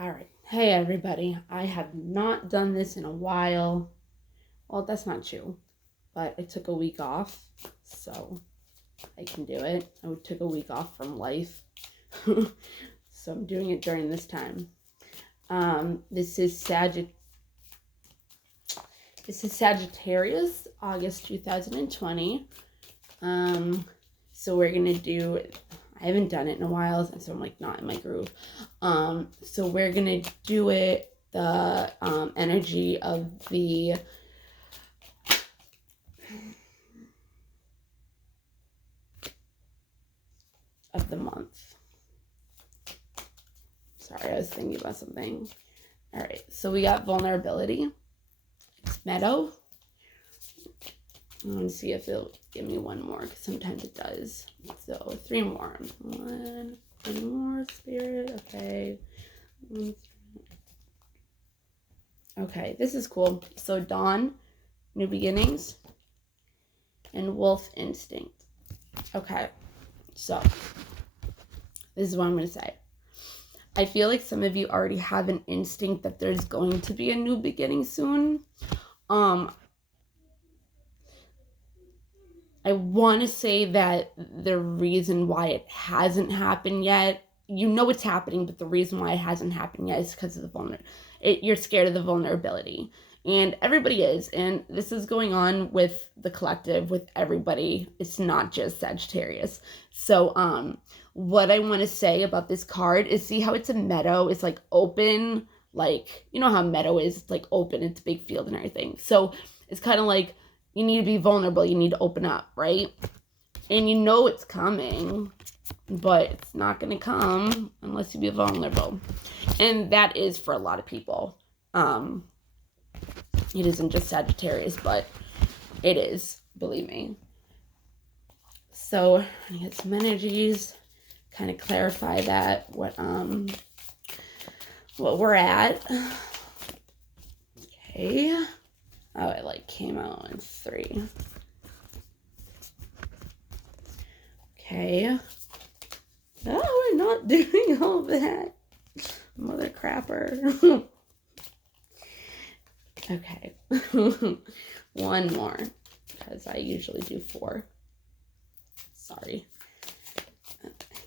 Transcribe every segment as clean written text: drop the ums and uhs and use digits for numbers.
All right. Hey, everybody. I have not done this in a while. Well, that's not true, but I took a week off, so I can do it. I took a week off from life, so I'm doing it during this time. This is Sagittarius, August 2020. So we're gonna do. I haven't done it in a while, so I'm like not in my groove. So we're gonna do it the energy of the month. Sorry, I was thinking about something. All right, so we got vulnerability. It's meadow. Let's see if it'll give me one more, because sometimes it does. So 3 more. One more, spirit. Okay. Okay, this is cool. So dawn, new beginnings, and wolf instinct. Okay, so this is what I'm going to say. I feel like some of you already have an instinct that there's going to be a new beginning soon. I want to say that the reason why it hasn't happened yet, you know it's happening, but the reason why it hasn't happened yet is because of the you're scared of the vulnerability. And everybody is. And this is going on with the collective, with everybody. It's not just Sagittarius. So what I want to say about this card is, see how it's a meadow? It's like open, like, you know how meadow is? It's like open, it's a big field and everything. So it's kind of like, you need to be vulnerable. You need to open up, right? And you know it's coming, but it's not going to come unless you be vulnerable. And that is for a lot of people. It isn't just Sagittarius, but it is, believe me. So I get some energies, kind of clarify that, what we're at. Okay. Oh, it like came out in 3. Okay. Oh, we're not doing all that. Mother crapper. Okay. One more, because I usually do 4. Sorry.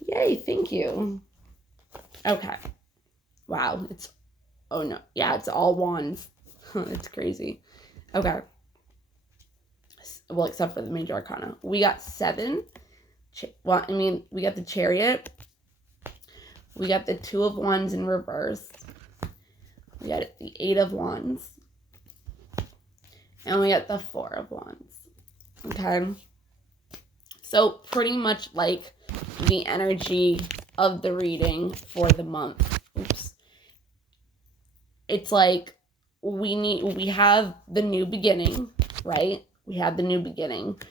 Yay, thank you. Okay. Wow, oh no. Yeah, it's all wands. It's crazy. Okay. Well, except for the major arcana. We got 7. We got the Chariot. We got the 2 of Wands in reverse. We got the 8 of Wands. And we got the 4 of Wands. Okay. So pretty much like the energy of the reading for the month. Oops. It's like, we have the new beginning, right? We have the new beginning,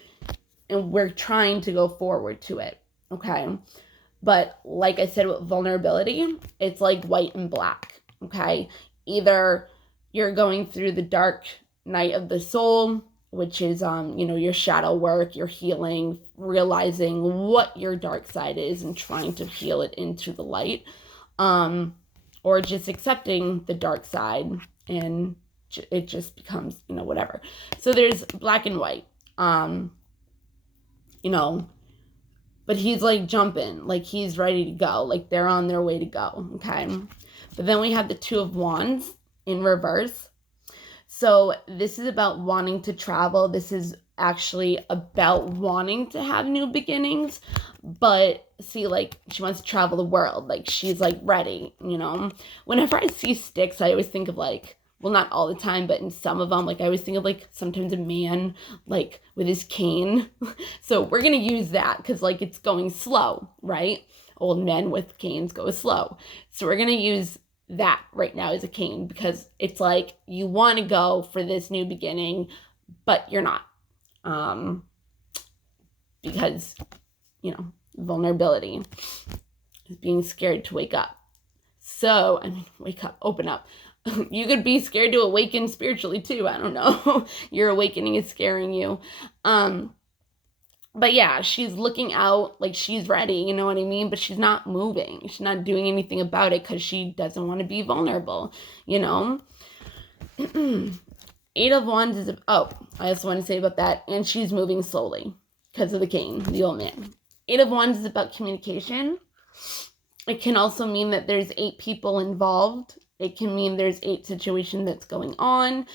and we're trying to go forward to it, okay? But like I said, with vulnerability, it's like white and black, okay? Either you're going through the dark night of the soul, which is, your shadow work, your healing, realizing what your dark side is and trying to heal it into the light, or just accepting the dark side, and it just becomes, whatever. So there's black and white, but he's like jumping, like he's ready to go, like they're on their way to go, okay? But then we have the 2 of Wands in reverse. So this is about wanting to travel. This is actually about wanting to have new beginnings, but see, like, she wants to travel the world. Like, she's like ready, Whenever I see sticks, I always think of like, well, not all the time, but in some of them, like I always think of like sometimes a man like with his cane. So we're going to use that because like it's going slow, right? Old men with canes go slow. So we're going to use that right now as a cane, because it's like you want to go for this new beginning, but you're not. Because, vulnerability is being scared to wake up. So, wake up, open up. You could be scared to awaken spiritually too. I don't know. Your awakening is scaring you. But yeah, she's looking out like she's ready, you know what I mean? But she's not moving. She's not doing anything about it because she doesn't want to be vulnerable, you know? Eight of Wands is, oh, I also want to say about that. And she's moving slowly because of the king, the old man. Eight of Wands is about communication. It can also mean that there's 8 people involved. It can mean there's 8 situations that's going on.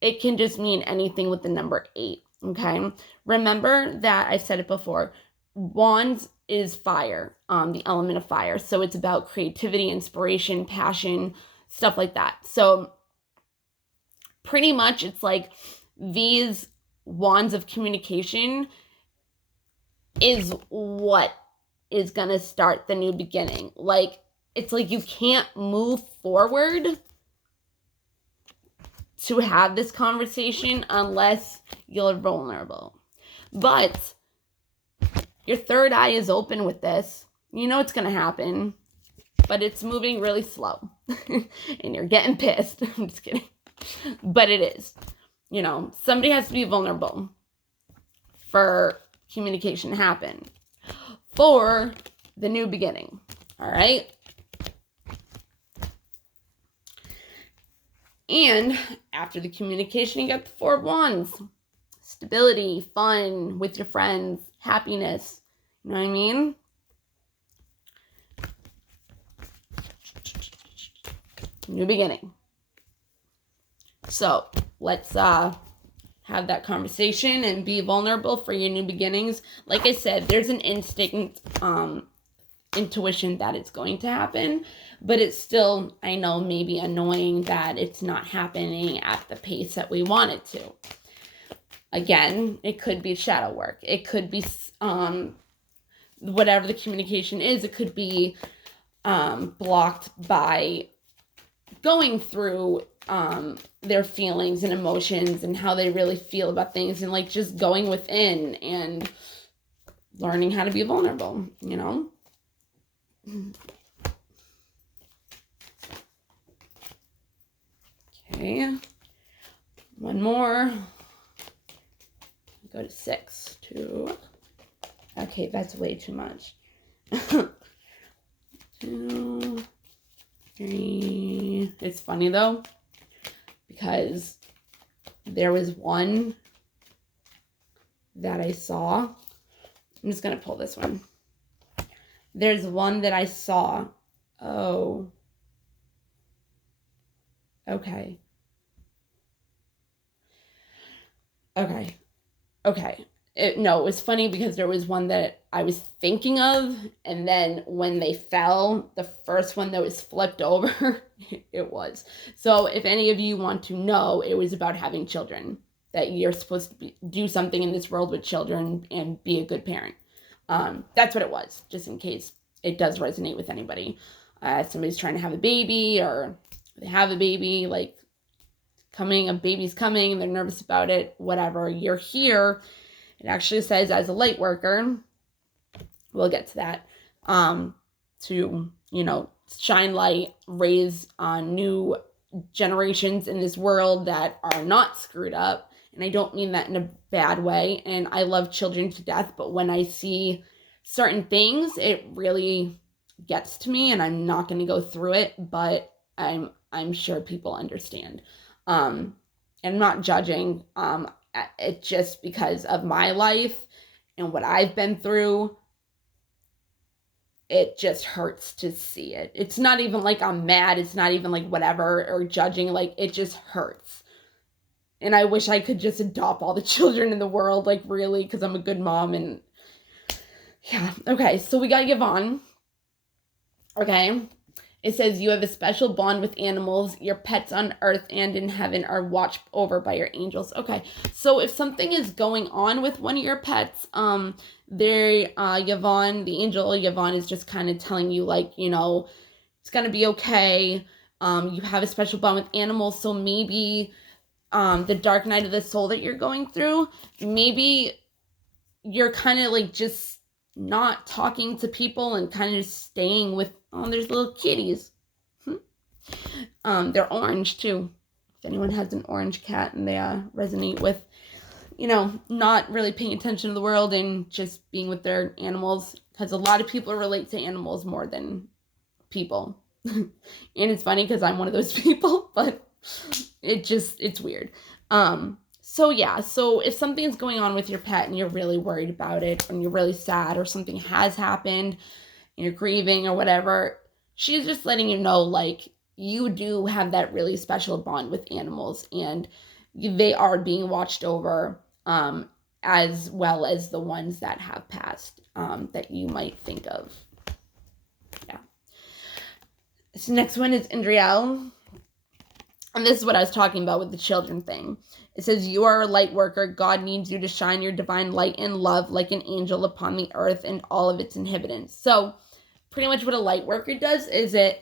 It can just mean anything with the number 8, okay? Remember that I've said it before. Wands is fire, the element of fire. So it's about creativity, inspiration, passion, stuff like that. So pretty much it's like these wands of communication is what is going to start the new beginning. Like, it's like you can't move forward to have this conversation unless you're vulnerable. But your third eye is open with this. You know it's going to happen, but it's moving really slow. And you're getting pissed. I'm just kidding. But it is. You know, somebody has to be vulnerable for communication to happen. For the new beginning. All right? And after the communication, you got the 4 of Wands. Stability, fun with your friends, happiness. You know what I mean? New beginning. So let's have that conversation and be vulnerable for your new beginnings. Like I said, there's an instinct, intuition that it's going to happen, but it's still, I know, maybe annoying that it's not happening at the pace that we want it to. Again, it could be shadow work. It could be whatever the communication is. It could be blocked by going through their feelings and emotions and how they really feel about things, and like just going within and learning how to be vulnerable, you know? Okay. One more. Go to 6. 2. Okay, that's way too much. 2, 3. It's funny though, because there was one that I saw. I'm just going to pull this one. There's one that I saw. Oh. Okay. It was funny because there was one that I was thinking of, and then when they fell, the first one that was flipped over, it was. So if any of you want to know, it was about having children, that you're supposed to do something in this world with children and be a good parent. That's what it was, just in case it does resonate with anybody. Somebody's trying to have a baby, or they have a baby, like a baby's coming, they're nervous about it, whatever. You're here. It actually says as a light worker, we'll get to that, to, shine light, raise new generations in this world that are not screwed up. And I don't mean that in a bad way. And I love children to death, but when I see certain things, it really gets to me, and I'm not going to go through it, but I'm sure people understand. And I'm not judging. It's just because of my life and what I've been through. It just hurts to see it. It's not even like I'm mad. It's not even like whatever or judging. Like, it just hurts. And I wish I could just adopt all the children in the world, like, really, because I'm a good mom. And yeah. Okay, so we got Yvonne. Okay. It says you have a special bond with animals. Your pets on earth and in heaven are watched over by your angels. Okay, so if something is going on with one of your pets, Yvonne, the angel Yvonne, is just kind of telling you, like, it's going to be okay. You have a special bond with animals, so maybe the dark night of the soul that you're going through, maybe you're kind of like just not talking to people and kind of just staying with, there's little kitties. They're orange too. If anyone has an orange cat and they resonate with not really paying attention to the world and just being with their animals, because a lot of people relate to animals more than people. And it's funny because I'm one of those people, but it's weird. So yeah, so if something's going on with your pet and you're really worried about it, and you're really sad, or something has happened and you're grieving or whatever, she's just letting you know, like, you do have that really special bond with animals, and they are being watched over, as well as the ones that have passed, that you might think of. Yeah. So next one is Indriel. And this is what I was talking about with the children thing. It says, you are a light worker. God needs you to shine your divine light and love like an angel upon the earth and all of its inhabitants. So pretty much what a light worker does is it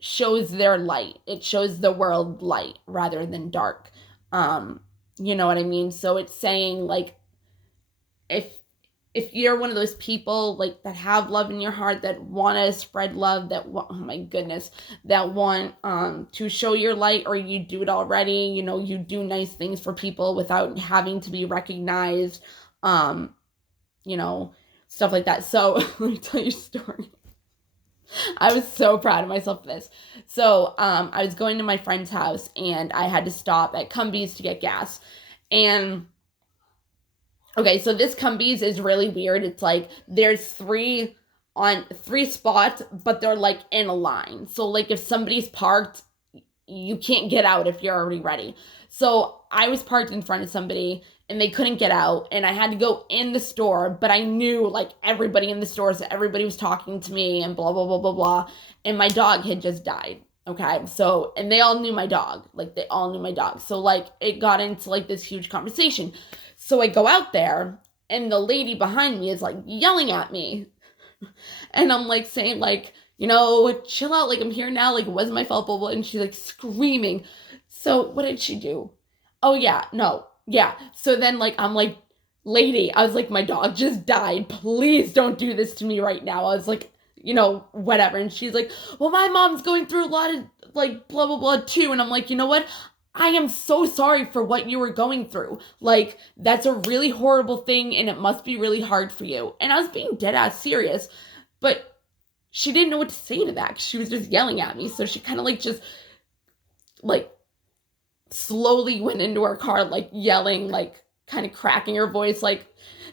shows their light. It shows the world light rather than dark. You know what I mean? So it's saying, like, if you're one of those people, like, that have love in your heart, that want to spread love, that oh my goodness, that want to show your light, or you do it already, you do nice things for people without having to be recognized, stuff like that. So let me tell you a story. I was so proud of myself for this. So I was going to my friend's house, and I had to stop at Cumbies to get gas. And okay, so this Cumbies is really weird. It's like there's three spots, but they're like in a line. So like if somebody's parked, you can't get out if you're already ready. So I was parked in front of somebody and they couldn't get out, and I had to go in the store, but I knew like everybody in the store, so everybody was talking to me and blah, blah, blah, blah, blah. And my dog had just died. Okay, so, and they all knew my dog. Like, they all knew my dog. So, like, it got into, like, this huge conversation. So I go out there, and the lady behind me is, like, yelling at me. And I'm, like, saying, like, chill out. Like, I'm here now. Like, it wasn't my fault, blah, blah. And she's, like, screaming. So what did she do? Oh, yeah, no. Yeah. So then, like, I'm, like, lady, I was, like, my dog just died. Please don't do this to me right now. I was, like, whatever. And she's like, well, my mom's going through a lot of, like, blah, blah, blah, too. And I'm like, you know what? I am so sorry for what you were going through. Like, that's a really horrible thing, and it must be really hard for you. And I was being dead ass serious, but she didn't know what to say to that. She was just yelling at me. So she kind of, like, just, like, slowly went into her car, like, yelling, like, kind of cracking her voice, like,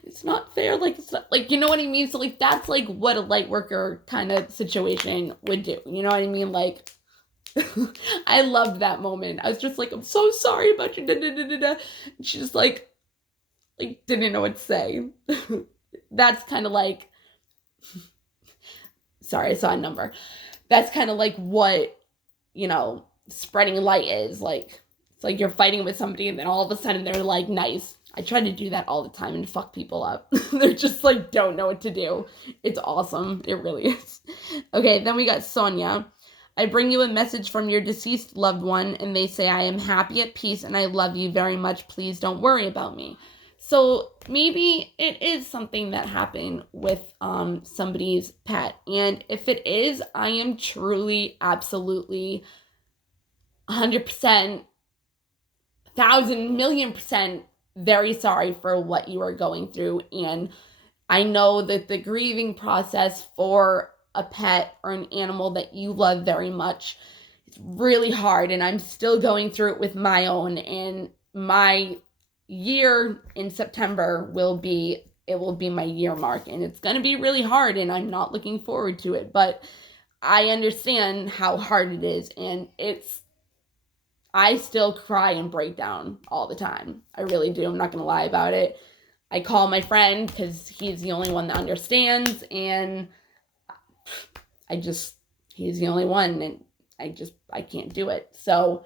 it's not fair, like, it's not, like, you know what I mean? So, like, that's, like, what a light worker kind of situation would do, you know what I mean? Like, I loved that moment. I was just like, I'm so sorry about you, da, da, da, da, da. And she just, like, didn't know what to say. That's kind of like, sorry, I saw a number. That's kind of like what, spreading light is, like, it's like you're fighting with somebody, and then all of a sudden they're, like, nice. I try to do that all the time and fuck people up. They're just, like, don't know what to do. It's awesome. It really is. Okay, then we got Sonia. I bring you a message from your deceased loved one, and they say, I am happy, at peace, and I love you very much. Please don't worry about me. So maybe it is something that happened with somebody's pet. And if it is, I am truly, absolutely, 100%, 1,000,000,000% very sorry for what you are going through. And I know that the grieving process for a pet or an animal that you love very much, it's really hard. And I'm still going through it with my own. And my year in September will be my year mark. And it's going to be really hard. And I'm not looking forward to it. But I understand how hard it is. And I still cry and break down all the time. I really do. I'm not going to lie about it. I call my friend because he's the only one that understands, and he's the only one, and I can't do it. So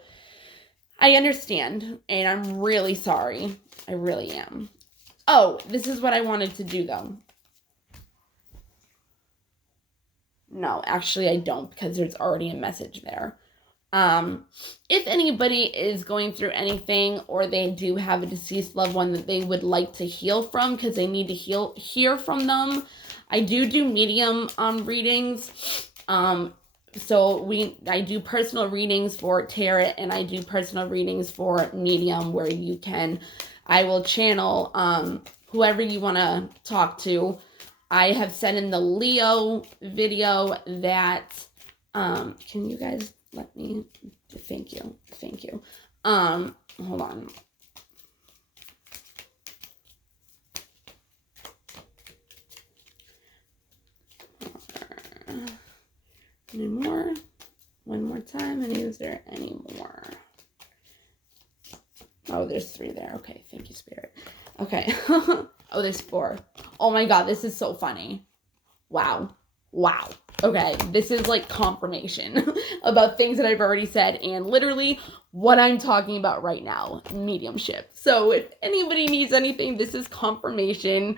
I understand, and I'm really sorry. I really am. Oh, this is what I wanted to do, though. No, actually I don't, because there's already a message there. If anybody is going through anything, or they do have a deceased loved one that they would like to heal from, because they need to hear from them, I do medium readings. So I do personal readings for tarot, and I do personal readings for medium, where you can I will channel whoever you want to talk to. I have said in the Leo video that, can you guys let me, thank you. Hold on. Any more? One more time, and is there any more? Oh, there's 3 there. Okay, thank you, Spirit. Okay. Oh, there's 4. Oh my God, this is so funny. Wow. Okay, this is like confirmation about things that I've already said and literally what I'm talking about right now, mediumship. So if anybody needs anything, this is confirmation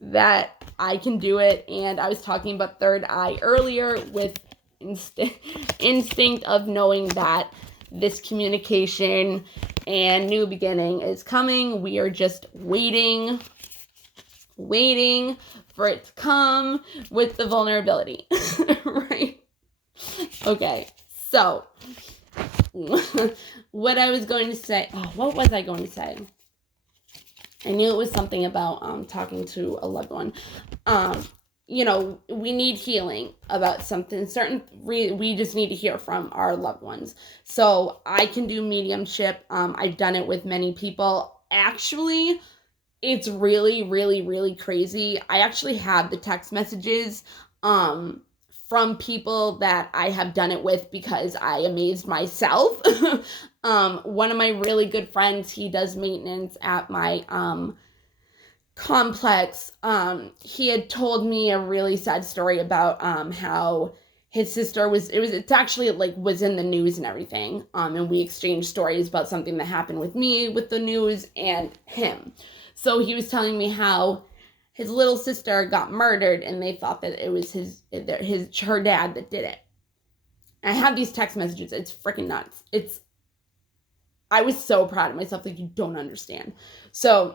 that I can do it. And I was talking about third eye earlier with instinct of knowing that this communication and new beginning is coming. We are just waiting for it to come with the vulnerability, right? Okay, so what I was going to say, what was I going to say? I knew it was something about talking to a loved one. You know, we need healing about something certain. We just need to hear from our loved ones. So I can do mediumship. I've done it with many people. Actually, it's really, really, really crazy. I actually have the text messages from people that I have done it with because I amazed myself. One of my really good friends, he does maintenance at my complex. He had told me a really sad story about how his sister was in the news and everything. And we exchanged stories about something that happened with me with the news and him. So he was telling me how his little sister got murdered and they thought that it was her dad that did it. I have these text messages. It's freaking nuts. I was so proud of myself, like you don't understand. So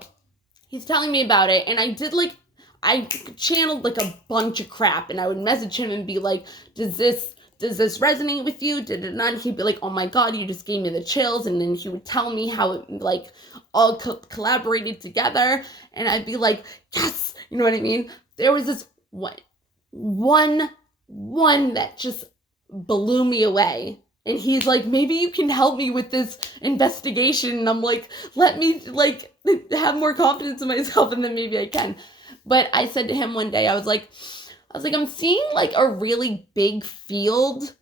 he's telling me about it and I channeled like a bunch of crap and I would message him and be like, does this resonate with you? Did it not? He'd be like, oh my God, you just gave me the chills. And then he would tell me how it like all collaborated together. And I'd be like, yes, you know what I mean? There was this one that just blew me away. And he's like, maybe you can help me with this investigation. And I'm like, let me like have more confidence in myself and then maybe I can. But I said to him one day, I was like, I'm seeing like a really big field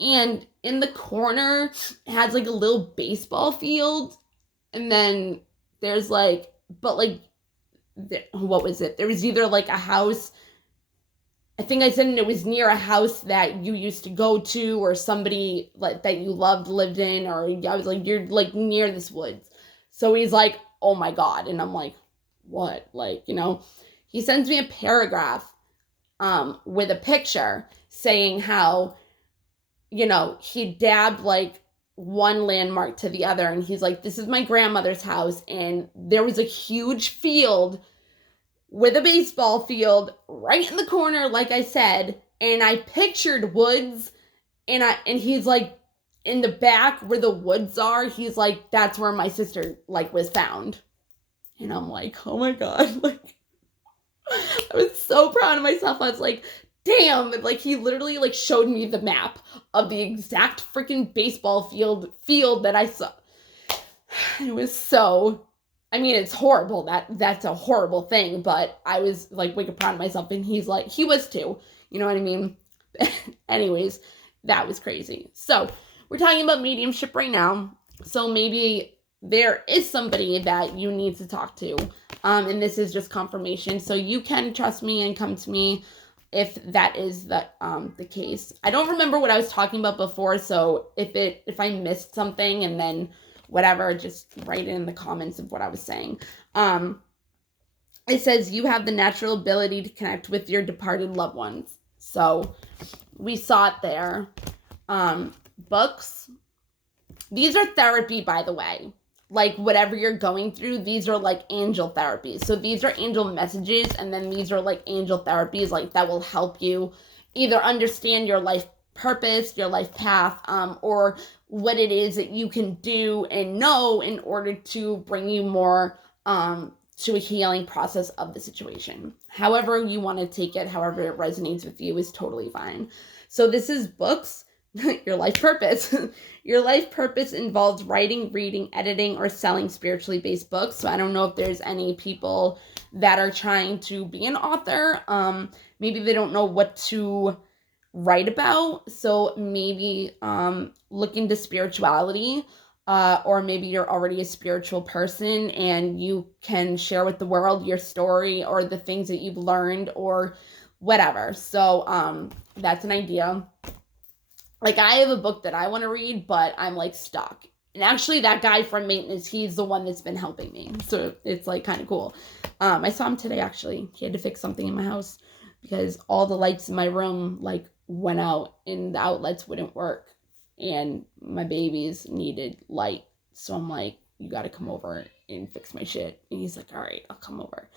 and in the corner it has like a little baseball field. And then there's like, but like, what was it? There was either like a house, I think I said it was near a house that you used to go to or somebody like that you loved lived in, or I was like, you're like near this woods. So he's like, oh my God. And I'm like, what? Like, you know, he sends me a paragraph with a picture saying how, you know, he dabbed like one landmark to the other. And he's like, this is my grandmother's house. And there was a huge field with a baseball field right in the corner, like I said. And I pictured woods and he's like, in the back where the woods are, he's like, that's where my sister like was found. And I'm like, oh my God, like, I was so proud of myself. I was like, damn, like he literally like showed me the map of the exact freaking baseball field that I saw. It was so, I mean, it's horrible. That's a horrible thing, but I was like wicked proud of myself and he's like, he was too, you know what I mean? Anyways, that was crazy. So we're talking about mediumship right now. So maybe there is somebody that you need to talk to. And this is just confirmation. So you can trust me and come to me if that is the case. I don't remember what I was talking about before. So if I missed something and then whatever, just write it in the comments of what I was saying. It says you have the natural ability to connect with your departed loved ones. So we saw it there. Books. These are therapy, by the way. Like whatever you're going through, these are like angel therapies. So these are angel messages, and then these are like angel therapies, like that will help you either understand your life purpose, your life path, or what it is that you can do and know in order to bring you more to a healing process of the situation. However you want to take it, however it resonates with you is totally fine. So this is books, your life purpose. Your life purpose involves writing, reading, editing, or selling spiritually based books. So I don't know if there's any people that are trying to be an author. Maybe they don't know what to write about. So maybe look into spirituality. Or maybe you're already a spiritual person and you can share with the world your story or the things that you've learned or whatever. So that's an idea. Like, I have a book that I want to read, but I'm like stuck. And actually that guy from maintenance, he's the one that's been helping me. So it's like kind of cool. I saw him today, actually. He had to fix something in my house because all the lights in my room like went out and the outlets wouldn't work. And my babies needed light. So I'm like, you got to come over and fix my shit. And he's like, all right, I'll come over.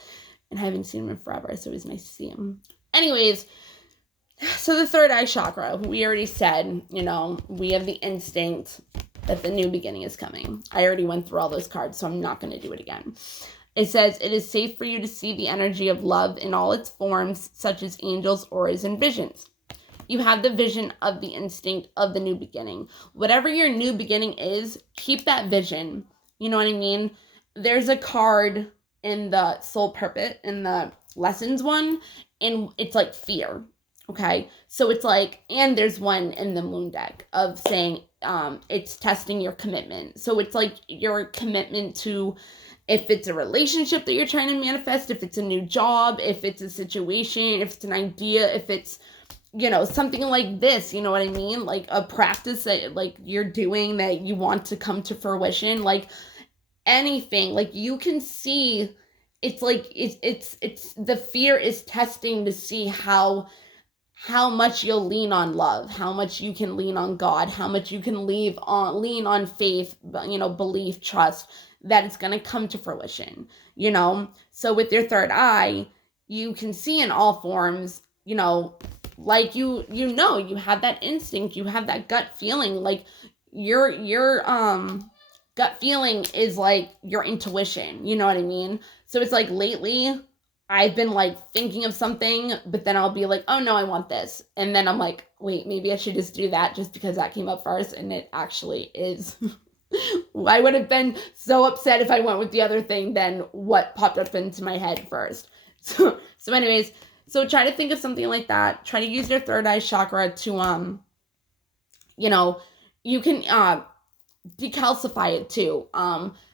And I haven't seen him in forever, so it was nice to see him. Anyways, so the third eye chakra, we already said, we have the instinct that the new beginning is coming. I already went through all those cards, so I'm not going to do it again. It says, it is safe for you to see the energy of love in all its forms, such as angels, auras, and visions. You have the vision of the instinct of the new beginning. Whatever your new beginning is, keep that vision. You know what I mean? There's a card in the soul purpose, in the lessons one, and it's like fear. Okay? So it's like, and there's one in the moon deck of saying it's testing your commitment. So it's like your commitment to, if it's a relationship that you're trying to manifest, if it's a new job, if it's a situation, if it's an idea, if it's something like this, you know what I mean? Like a practice that like you're doing that you want to come to fruition, like anything, like you can see, it's like, it's the fear is testing to see how much you'll lean on love, how much you can lean on God, how much you can lean on faith, belief, trust, that it's going to come to fruition, So with your third eye, you can see in all forms, like you have that instinct, you have that gut feeling, like your gut feeling is like your intuition, you know what I mean? So it's like lately I've been like thinking of something, but then I'll be like, oh no, I want this. And then I'm like, wait, maybe I should just do that just because that came up first. And it actually is. I would have been so upset if I went with the other thing than what popped up into my head first. So anyways, so try to think of something like that. Try to use your third eye chakra to, you can decalcify it too.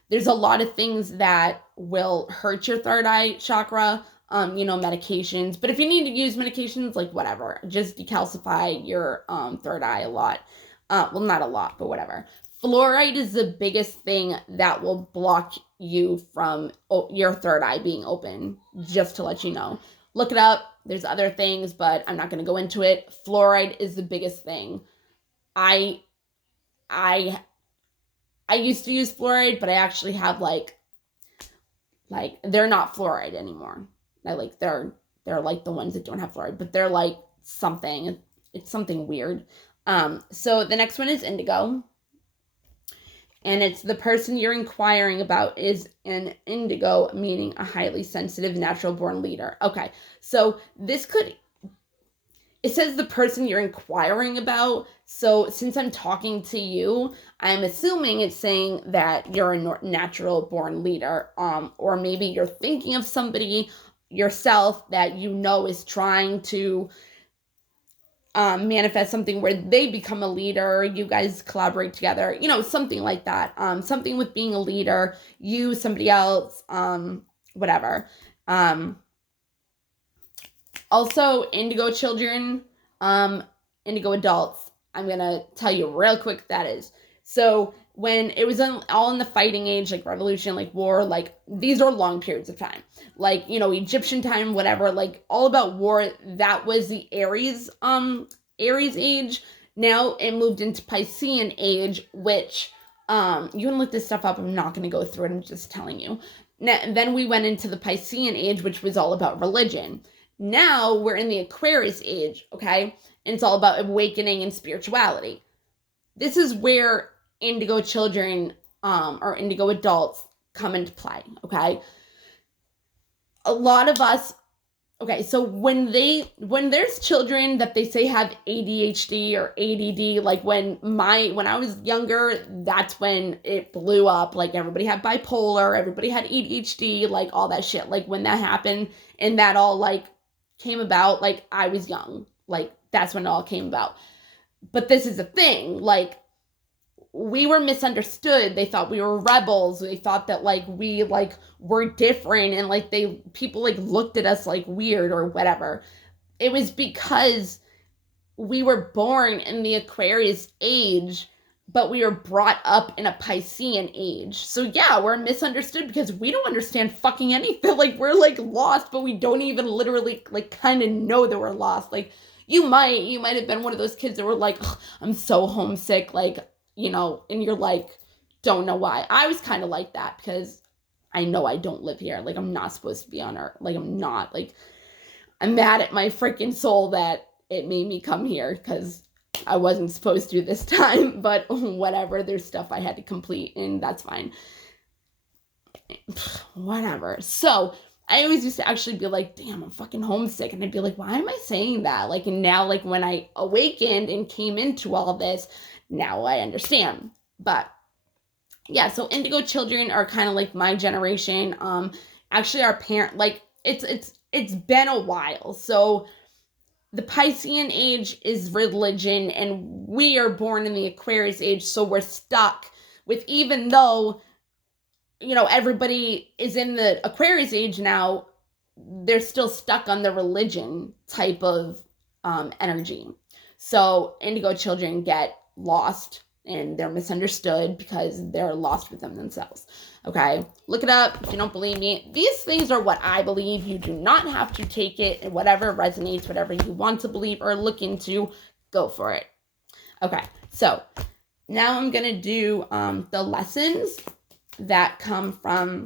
There's a lot of things that will hurt your third eye chakra, medications. But if you need to use medications, like whatever, just decalcify your third eye a lot. Well, not a lot, but whatever. Fluoride is the biggest thing that will block you from your third eye being open, just to let you know. Look it up. There's other things, but I'm not going to go into it. Fluoride is the biggest thing. I used to use fluoride, but I actually have like they're not fluoride anymore. They're like the ones that don't have fluoride, but they're like something. It's something weird. So the next one is indigo. And it's the person you're inquiring about is an indigo, meaning a highly sensitive, natural-born leader. Okay, so it says the person you're inquiring about. So since I'm talking to you, I'm assuming it's saying that you're a natural-born leader. Or maybe you're thinking of somebody yourself that is trying to manifest something where they become a leader, you guys collaborate together, something like that. Something with being a leader, you, somebody else, whatever. Also, indigo children, indigo adults, I'm going to tell you real quick what that is. So when it was all in the fighting age, like revolution, like war, like these are long periods of time, like, Egyptian time, whatever, like all about war, that was the Aries age. Now it moved into Piscean age, which, you can look this stuff up. I'm not going to go through it. I'm just telling you. Then we went into the Piscean age, which was all about religion. Now we're in the Aquarius age, okay? And it's all about awakening and spirituality. This is where indigo children or indigo adults come into play, okay? A lot of us, okay, so when there's children that they say have ADHD or ADD, like when I was younger, that's when it blew up. Like everybody had bipolar, everybody had ADHD, like all that shit. Like when that happened and that all like came about, like I was young. Like that's when it all came about. But this is a thing, like we were misunderstood. They thought we were rebels. They thought that like we like were different and like people like looked at us like weird or whatever. It was because we were born in the Aquarius age, but we were brought up in a Piscean age. So yeah, we're misunderstood because we don't understand fucking anything. Like we're like lost, but we don't even literally like kind of know that we're lost. Like you might have been one of those kids that were like, I'm so homesick, like, you know, and you're like, don't know why. I was kind of like that because I know I don't live here. Like I'm not supposed to be on Earth. Like I'm not. Like I'm mad at my freaking soul that it made me come here because I wasn't supposed to this time, but whatever, there's stuff I had to complete and that's fine. Whatever. So I always used to actually be like, damn, I'm fucking homesick. And I'd be like, why am I saying that? Like, and now like when I awakened and came into all this, now I understand. But yeah, so indigo children are kind of like my generation. Actually our parent, like it's been a while. So the Piscean age is religion and we are born in the Aquarius age. So we're stuck with, even though, you know, everybody is in the Aquarius age now, they're still stuck on the religion type of energy. So indigo children get lost and they're misunderstood because they're lost within themselves. Okay, look it up if you don't believe me. These things are what I believe. You do not have to take it and whatever resonates, whatever you want to believe or look into, go for it. Okay, so now I'm gonna do the lessons that come from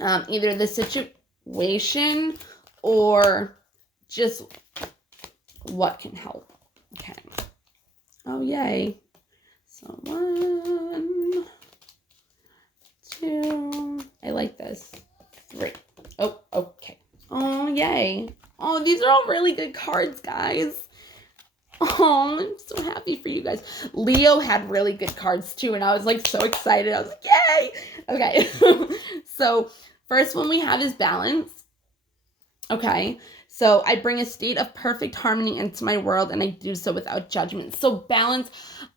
either the situation or just what can help. Okay. Oh, yay. So 1, 2, I like this. 3. Oh, okay. Oh, yay. Oh, these are all really good cards, guys. Oh, I'm so happy for you guys. Leo had really good cards too, and I was like so excited. I was like, yay! Okay. So first one we have is balance. Okay. So I bring a state of perfect harmony into my world, and I do so without judgment. So balance,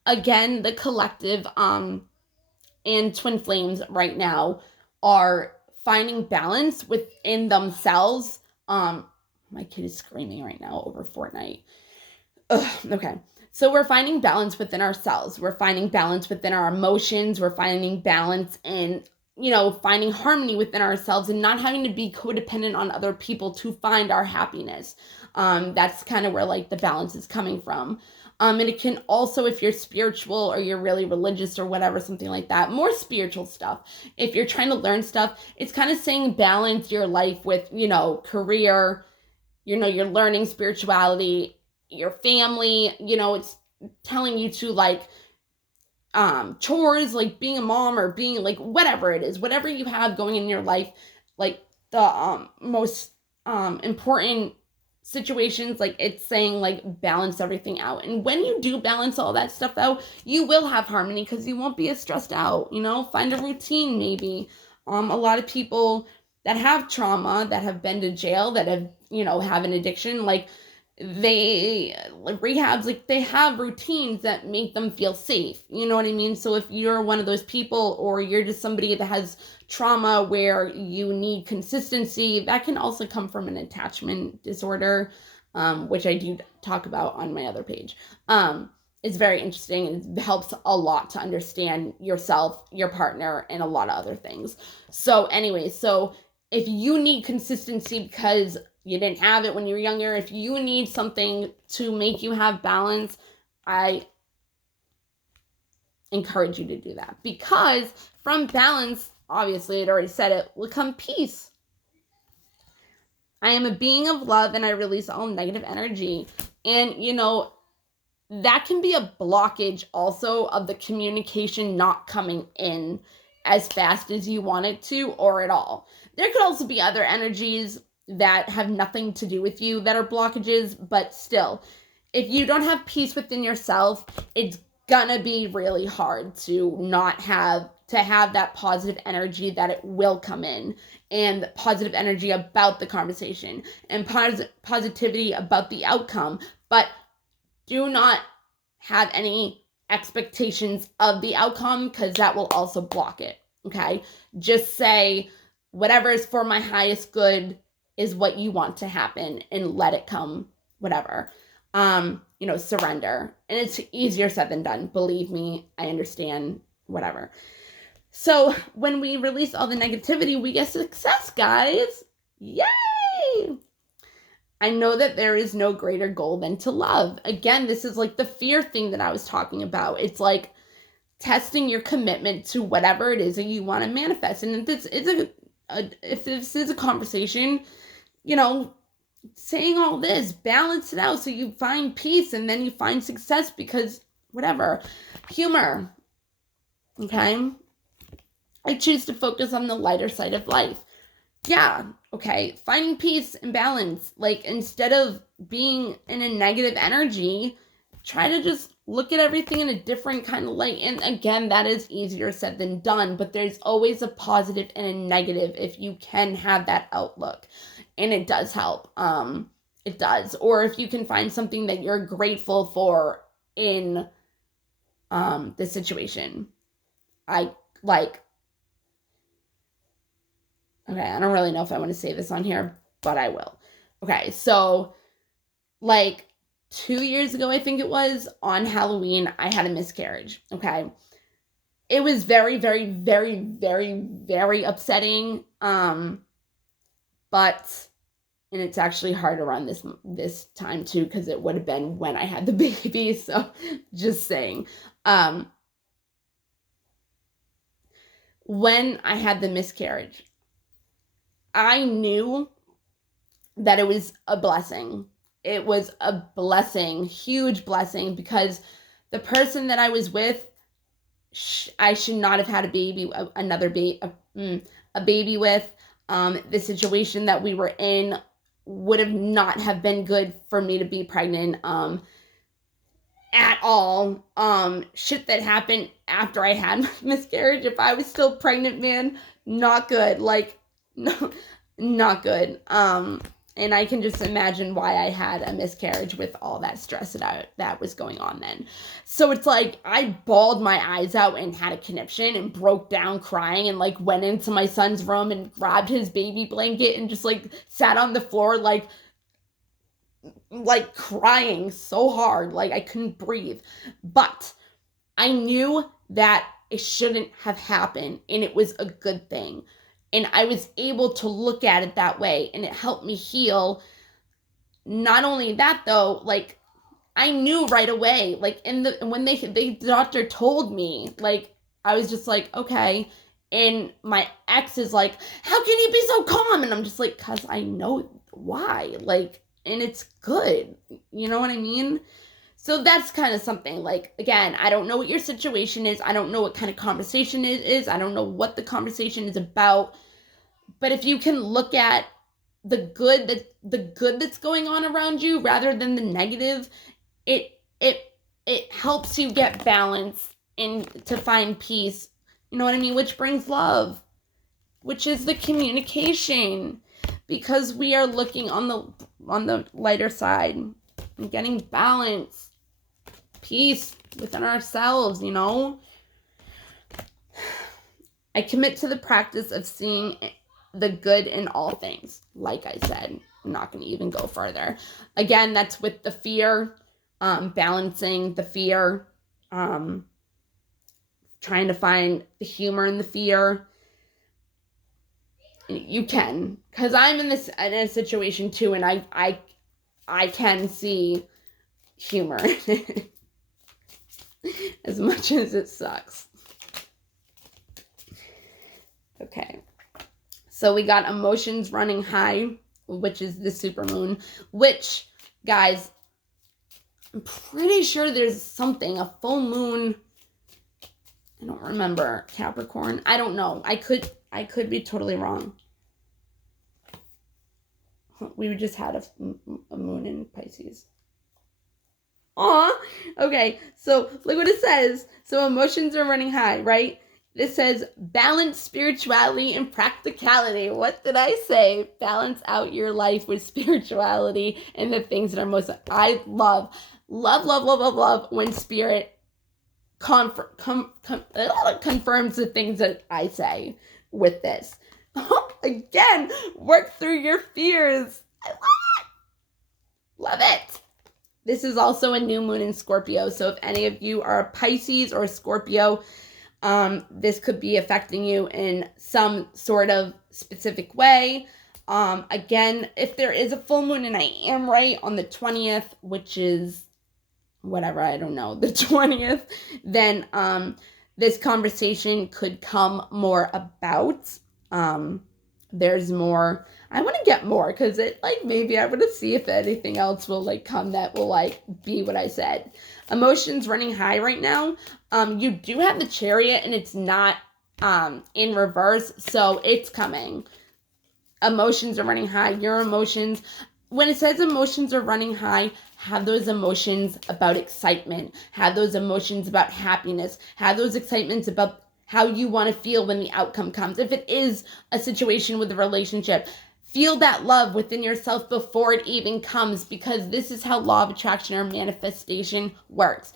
again, the collective and twin flames right now are finding balance within themselves. My kid is screaming right now over Fortnite. Okay. So we're finding balance within ourselves. We're finding balance within our emotions. We're finding balance in, you know, finding harmony within ourselves and not having to be codependent on other people to find our happiness. That's kind of where like the balance is coming from. And it can also, if you're spiritual or you're really religious or whatever, something like that, more spiritual stuff. If you're trying to learn stuff, it's kind of saying balance your life with, you know, career, you know, you're learning spirituality, your family, you know, it's telling you to like chores, like being a mom or being like whatever it is, whatever you have going in your life, like the most important situations, like it's saying like balance everything out. And when you do balance all that stuff out, you will have harmony because you won't be as stressed out, you know. Find a routine. Maybe a lot of people that have trauma, that have been to jail, that have, you know, have an addiction, like they like rehabs, like they have routines that make them feel safe, you know what I mean? So if you're one of those people or you're just somebody that has trauma where you need consistency, that can also come from an attachment disorder, which I do talk about on my other page. It's very interesting and it helps a lot to understand yourself, your partner, and a lot of other things. So anyway, so if you need consistency because you didn't have it when you were younger, if you need something to make you have balance, I encourage you to do that. Because from balance, obviously, I'd already said it, will come peace. I am a being of love and I release all negative energy. And, you know, that can be a blockage also of the communication not coming in as fast as you want it to, or at all. There could also be other energies that have nothing to do with you that are blockages, but still, if you don't have peace within yourself, it's gonna be really hard to not have that positive energy that it will come in, and positive energy about the conversation, and positivity about the outcome. But do not have any expectations of the outcome, because that will also block it. Okay, just say whatever is for my highest good is what you want to happen, and let it come, whatever. Surrender. And it's easier said than done, believe me. I understand, whatever. So when we release all the negativity, we get success, guys. Yay! I know that there is no greater goal than to love. Again, this is like the fear thing that I was talking about. It's like testing your commitment to whatever it is that you want to manifest. And if this is a conversation, saying all this, balance it out so you find peace and then you find success, because whatever. Humor. Okay? I choose to focus on the lighter side of life. Yeah, okay. Finding peace and balance. Like, instead of being in a negative energy, try to just look at everything in a different kind of light. And again, that is easier said than done, but there's always a positive and a negative if you can have that outlook. And it does help. It does. Or if you can find something that you're grateful for in the situation. Okay, I don't really know if I want to say this on here, but I will. Okay, so 2 years ago, I think it was, on Halloween, I had a miscarriage. Okay. It was very, very, very, very, very upsetting. And it's actually hard to run this time too, because it would have been when I had the baby. So just saying. When I had the miscarriage, I knew that it was a blessing. It was a blessing, huge blessing, because the person that I was with, I should not have had a baby with. The situation that we were in would have not have been good for me to be pregnant at all. Shit that happened after I had my miscarriage, if I was still pregnant, man, not good. No, not good. And I can just imagine why I had a miscarriage with all that stress that was going on then. So it's like, I bawled my eyes out and had a conniption and broke down crying, and went into my son's room and grabbed his baby blanket and just sat on the floor crying so hard, I couldn't breathe. But I knew that it shouldn't have happened, and it was a good thing. And I was able to look at it that way, and it helped me heal. Not only that, though, I knew right away, when the doctor told me, I was just okay. And my ex is how can you be so calm? And I'm just because I know why, and it's good. You know what I mean? So that's kind of something, again, I don't know what your situation is. I don't know what kind of conversation it is. I don't know what the conversation is about. But if you can look at the good that's going on around you rather than the negative, it helps you get balance and to find peace. You know what I mean? Which brings love, which is the communication, because we are looking on the lighter side and getting balance, peace within ourselves, I commit to the practice of seeing the good in all things. Like I said, I'm not going to even go further. Again, that's with the fear, balancing the fear, trying to find the humor in the fear. You can, because I'm in a situation too, and I can see humor as much as it sucks. Okay. So we got emotions running high, which is the supermoon, which, guys, I'm pretty sure there's something, a full moon. I don't remember. Capricorn. I don't know. I could be totally wrong. We just had a moon in Pisces. Aw. Okay, so look what it says. So emotions are running high, right? This says balance spirituality and practicality. What did I say? Balance out your life with spirituality and the things that are most. I love when spirit confirms the things that I say with this. Again, work through your fears. I love it. Love it. This is also a new moon in Scorpio. So if any of you are a Pisces or a Scorpio, this could be affecting you in some sort of specific way. Again, if there is a full moon, and I am right, on the 20th, which is whatever, I don't know, the 20th, then this conversation could come more about. There's more. I want to get more because it, like, maybe I want to see if anything else will, like, come that will, like, be what I said. Emotions running high right now. You do have the Chariot, and it's not in reverse, so it's coming. Emotions are running high. Your emotions, when it says emotions are running high, have those emotions about excitement. Have those emotions about happiness. Have those excitements about how you want to feel when the outcome comes. If it is a situation with a relationship, feel that love within yourself before it even comes, because this is how law of attraction or manifestation works.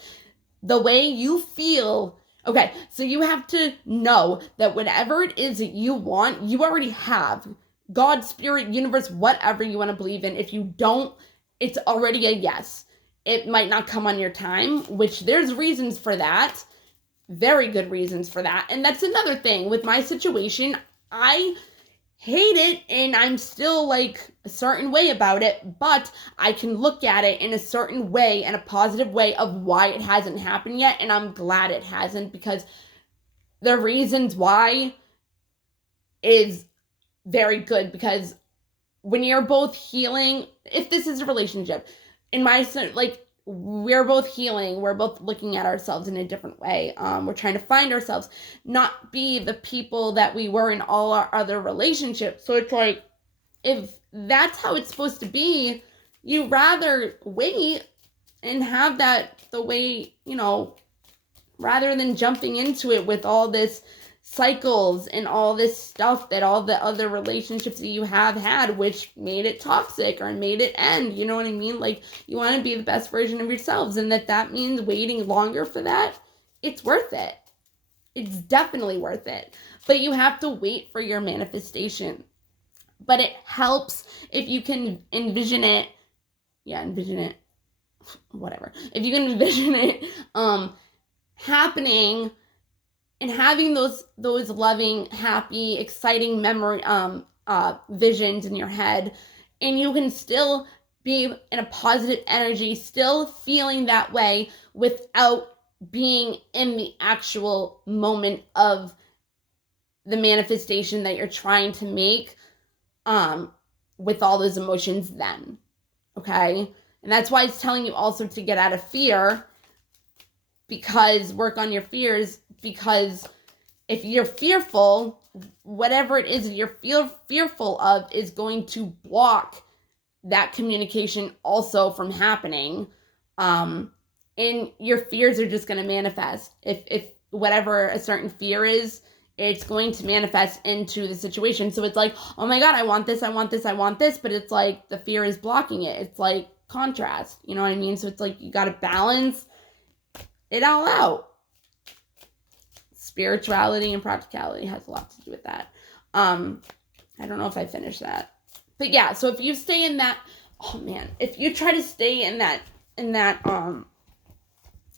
The way you feel, okay, so you have to know that whatever it is that you want, you already have. God, spirit, universe, whatever you want to believe in. If you don't, it's already a yes. It might not come on your time, which there's reasons for that. Very good reasons for that. And that's another thing with my situation. I hate it, and I'm still like a certain way about it, but I can look at it in a certain way, in a positive way, of why it hasn't happened yet. And I'm glad it hasn't, because the reasons why is very good. Because when you're both healing, if this is a relationship, in my, like, we're both healing, we're both looking at ourselves in a different way. We're trying to find ourselves, not be the people that we were in all our other relationships. So it's like, if that's how it's supposed to be, you rather wait and have that the way, you know, rather than jumping into it with all this cycles and all this stuff that all the other relationships that you have had, which made it toxic or made it end. You know what I mean? Like, you want to be the best version of yourselves, and that means waiting longer for that. It's worth it. It's definitely worth it. But you have to wait for your manifestation. But it helps if you can envision it. Yeah, envision it. Whatever. If you can envision it happening, and having those loving, happy, exciting memory visions in your head, and you can still be in a positive energy, still feeling that way without being in the actual moment of the manifestation that you're trying to make, with all those emotions then. Okay? And that's why it's telling you also to get out of fear, because work on your fears, because if you're fearful, whatever it is that you're fearful of is going to block that communication also from happening. And your fears are just going to manifest. If whatever a certain fear is, it's going to manifest into the situation. So it's like, oh my God, I want this, but it's like the fear is blocking it. It's like contrast, you know what I mean? So it's like you got to balance it all out. Spirituality and practicality has a lot to do with that. I don't know if I finished that. But yeah, so if you stay in that, oh man, if you try to stay in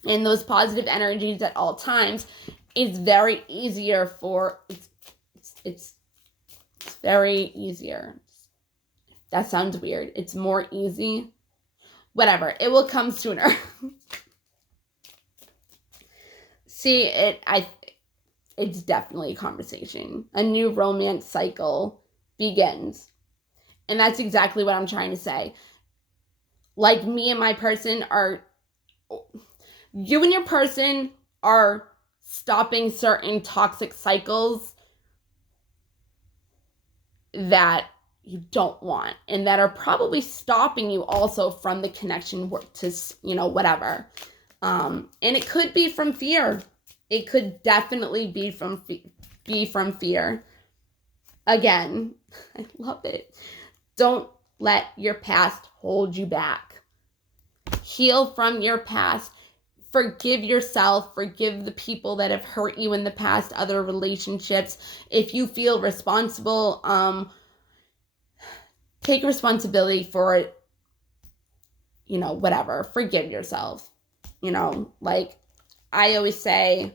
those positive energies at all times, it's very easier for, it's very easier. That sounds weird. It's more easy. Whatever. It will come sooner. See, it's definitely a conversation. A new romance cycle begins. And that's exactly what I'm trying to say. Like, me and my person are you and your person are stopping certain toxic cycles that you don't want, and that are probably stopping you also from the connection to, whatever. And it could be from fear. It could definitely be from fear. Again, I love it. Don't let your past hold you back. Heal from your past. Forgive yourself. Forgive the people that have hurt you in the past, other relationships. If you feel responsible, take responsibility for it. Whatever. Forgive yourself. Like I always say,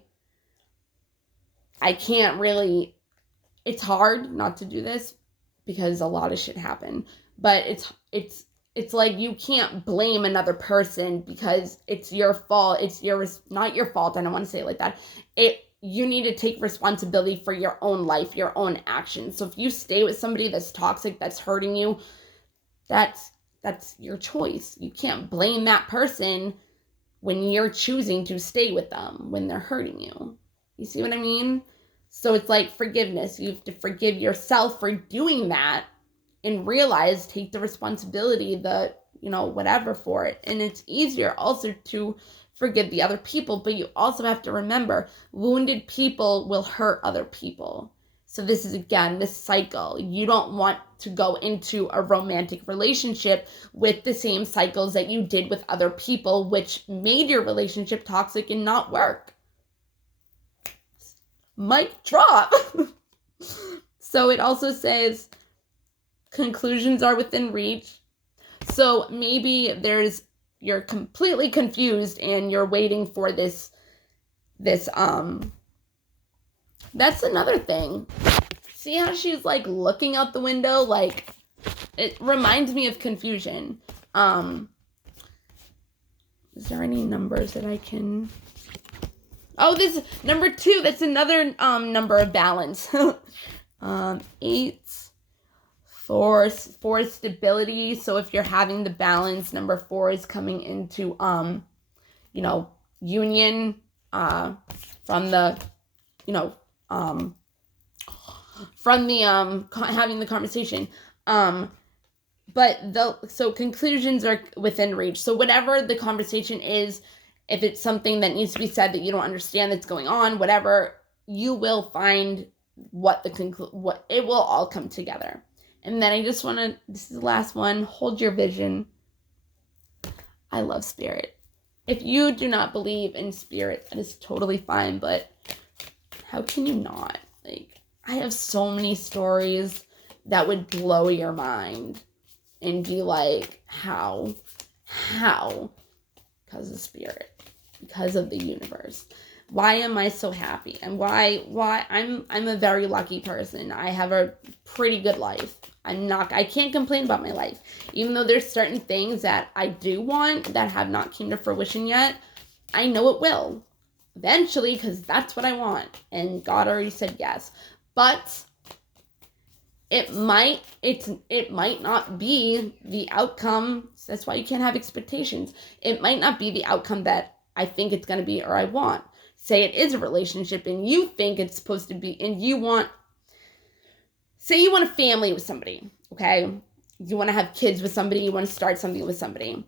it's hard not to do this because a lot of shit happened, but it's like you can't blame another person because it's your fault. It's not your fault. I don't want to say it like that. You need to take responsibility for your own life, your own actions. So if you stay with somebody that's toxic, that's hurting you, that's your choice. You can't blame that person when you're choosing to stay with them when they're hurting you. You see what I mean? So it's like forgiveness. You have to forgive yourself for doing that and realize, take the responsibility, whatever for it. And it's easier also to forgive the other people, but you also have to remember, wounded people will hurt other people. So this is, again, this cycle. You don't want to go into a romantic relationship with the same cycles that you did with other people, which made your relationship toxic and not work. Mic drop. So it also says conclusions are within reach. So maybe you're completely confused and you're waiting for this that's another thing. See how she's like looking out the window? Like, it reminds me of confusion. Is there any numbers that I can... Oh, this is number 2. That's another number of balance. 8 for stability. So if you're having the balance, number 4 is coming into union from the having the conversation. So conclusions are within reach. So whatever the conversation is, if it's something that needs to be said that you don't understand that's going on, whatever, you will find what it will all come together. And then I just want to, this is the last one, hold your vision. I love spirit. If you do not believe in spirit, that is totally fine, but how can you not? Like, I have so many stories that would blow your mind and be like, how? Because of spirit, because of the universe. Why am I so happy? And why I'm a very lucky person. I have a pretty good life. I can't complain about my life. Even though there's certain things that I do want that have not came to fruition yet, I know it will eventually, because that's what I want. And God already said yes. But it might not be the outcome. That's why you can't have expectations. It might not be the outcome that I think it's going to be or I want. Say it is a relationship and you think it's supposed to be, and say you want a family with somebody, okay? You want to have kids with somebody, you want to start something with somebody,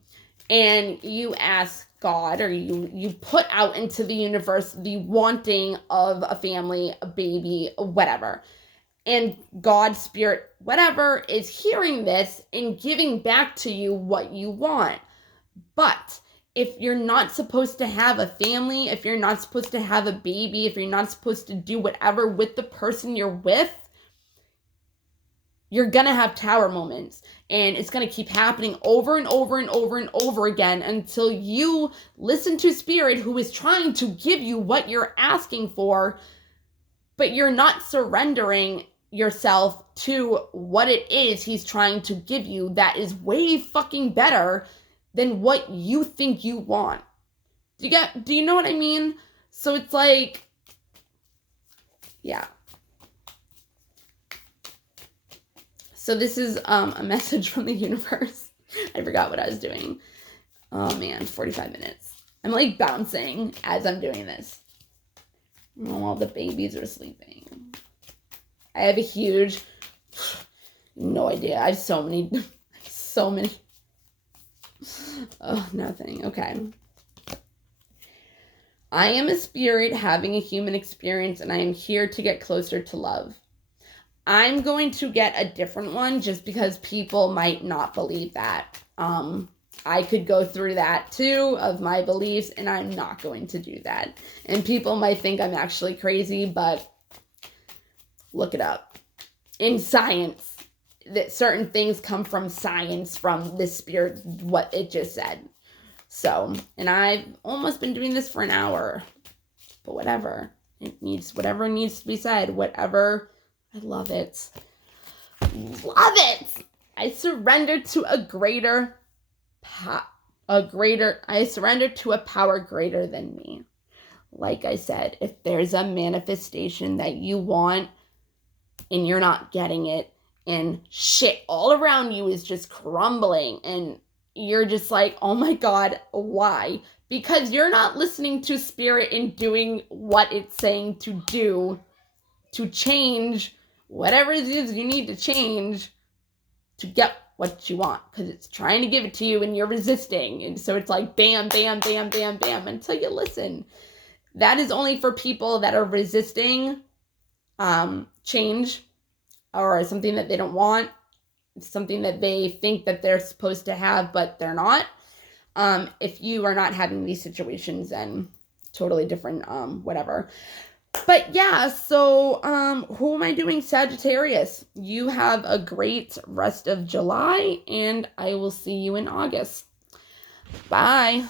and you ask God, or you put out into the universe the wanting of a family, a baby, whatever. And God, spirit, whatever, is hearing this and giving back to you what you want. But if you're not supposed to have a family, if you're not supposed to have a baby, if you're not supposed to do whatever with the person you're with, you're going to have tower moments. And it's going to keep happening over and over and over and over again until you listen to spirit, who is trying to give you what you're asking for, but you're not surrendering yourself to what it is he's trying to give you that is way fucking better than what you think you want. Do you know what I mean? So it's like, yeah. So this is a message from the universe. I forgot what I was doing. Oh man, 45 minutes. I'm like bouncing as I'm doing this. Oh, all the babies are sleeping. I have a huge, no idea. I have so many. Oh, nothing. Okay. I am a spirit having a human experience, and I am here to get closer to love. I'm going to get a different one just because people might not believe that. I could go through that too of my beliefs, and I'm not going to do that. And people might think I'm actually crazy, but look it up. In science, that certain things come from science, from this spirit, what it just said. So, and I've almost been doing this for an hour, but whatever. Whatever needs to be said, whatever. I love it. Love it. I surrender to I surrender to a power greater than me. Like I said, if there's a manifestation that you want and you're not getting it, and shit all around you is just crumbling, and you're just like, oh my God, why? Because you're not listening to spirit and doing what it's saying to do to change whatever it is you need to change to get what you want, because it's trying to give it to you and you're resisting. And so it's like bam, bam, bam, bam, bam, until you listen. That is only for people that are resisting change, or something that they don't want, something that they think that they're supposed to have, but they're not. If you are not having these situations, then totally different, whatever. But yeah, so who am I doing? Sagittarius. You have a great rest of July, and I will see you in August. Bye.